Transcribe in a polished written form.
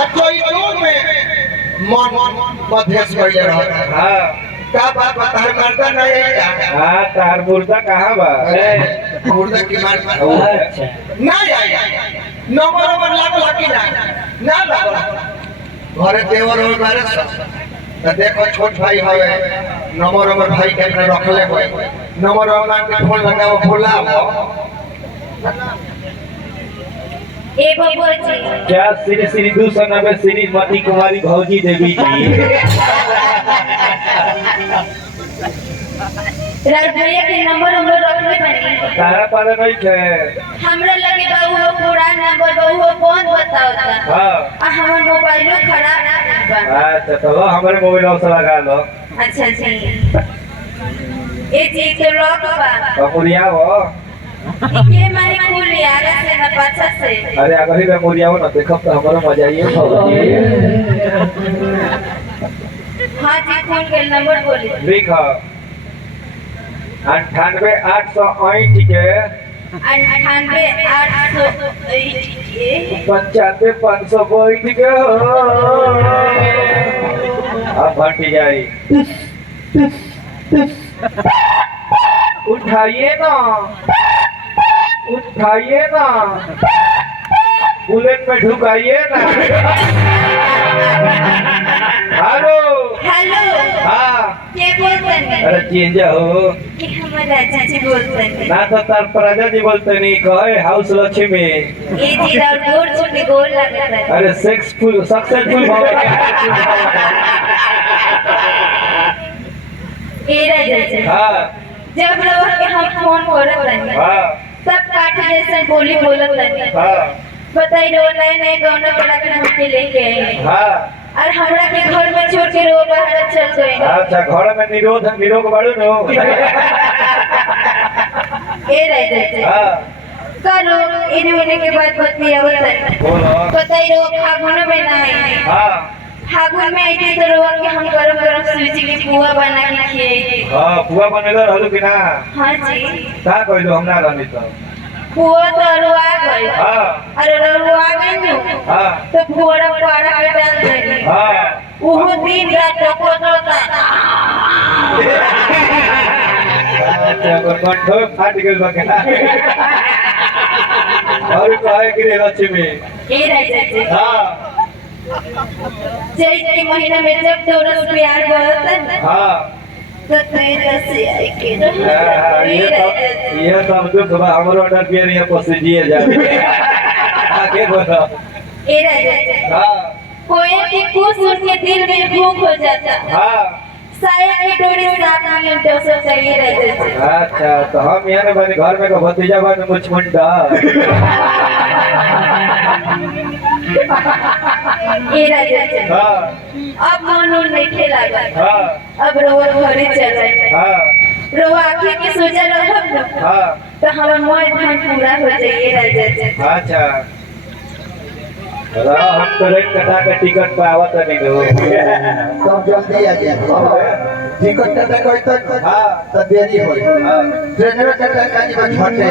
अजोइलो में मन मध्यस कइले रहता। हां का बात बता करता नहीं है क्या? हां तार मुर्दा कहां बा मुर्दा की मार अच्छा नहीं आई नंबर लागल कि ना लागल घरे देवर हो मारे तो देखो छोट भाई हवे नंबर भाई के अपने रखले होय नंबर के फोन लगाओ बोलाओ ए बबुआ जी क्या श्री श्री 290 श्रीमती कुमारी भौजी देवी जी राजभैया के नंबर हमरो रखले बानी तारा पाले नहीं थे हमरा लगे बा वो पुराना नंबर बा वो कौन बताओता हां हमर मोबाइलो खराब बा। अच्छा चलो हमारे मोबाइल से लगा लो। अच्छा जी ए जी तो लॉक बा कमुरिया हो ये मारे खुल यार से ना पाछा से अरे अगर ही कमुरिया हो ना देखो तो हमारा मजा ही हो हां जी फोन के नंबर बोली लिखो 98 के 95 500 के अब भटी जाई उठाइए ना बुलेट में ढुकाइए ना। हेलो हेलो हाँ के बोलते हैं अरे चेंजा हो कि हमारे राजा जी बोलते हैं ना तो तार प्रजा जी बोलते नहीं कहे हाउस लक्ष्मी ये जी राउर गोर छुट्टी गोर लगता है अरे सक्सेसफुल भाव ए राजा जी हाँ जब लोग के हम फोन करत रही हाँ सब काट जैसे बोली बोलत रही हाँ बताई रो नए गाना बना के हमके लेके आए हाँ और हमरा के घर में छोड़ के रो बाहर चल गए अच्छा घर में निरोग बाड़ू नो ए राजा जी हाँ करो इन्हें होने के बाद बतिया होता है बोलो बताई रो फागुन में ना है हाँ फागुन में आई तो रोवा के हम गरम गरम सूजी की पुआ बना के खिए हाँ पुआ बनेला रहलू कि ना हां जी का कहलू हम ना रहनी तो पुआ तो रुआ गई हाँ अरे रुआ गई नु हाँ तो पुआ पाड़ा के डाल दे हाँ वो दिन रात को होता अच्छा कंठो फाट गेल बा केना और कहे कि रे लक्ष्मी ए राजा जी हाँ जय के महीना में जब तोरस प्यार बढ़ता है हाँ तो तेरा से आई के ये सब दुख बा हमरो ऑर्डर पे नहीं पसीजिए जाए आगे बोलो ए राजा जी हाँ कोई की कुछ सुन के दिल में भूख हो जाता हाँ साया की डोरी साथ में तो सब चाहिए रहते थे अच्छा तो हम यहाँ बने घर में का भतीजा बने मुझ मुंडा ए राजा जी हाँ अब मनो नहीं खेला हाँ अब रोवा घरे चले हाँ रोवा आंखें के सोचा रहब न हाँ तो हमारा मोह धान पूरा हो जाइए राजा जी अच्छा हम तो रेट कटा के टिकट पे आवत नहीं हो सब जल्दी आ जाए टिकट कटा कोई तक हाँ तो देरी होई हाँ ट्रेन में कटा काजी में झटे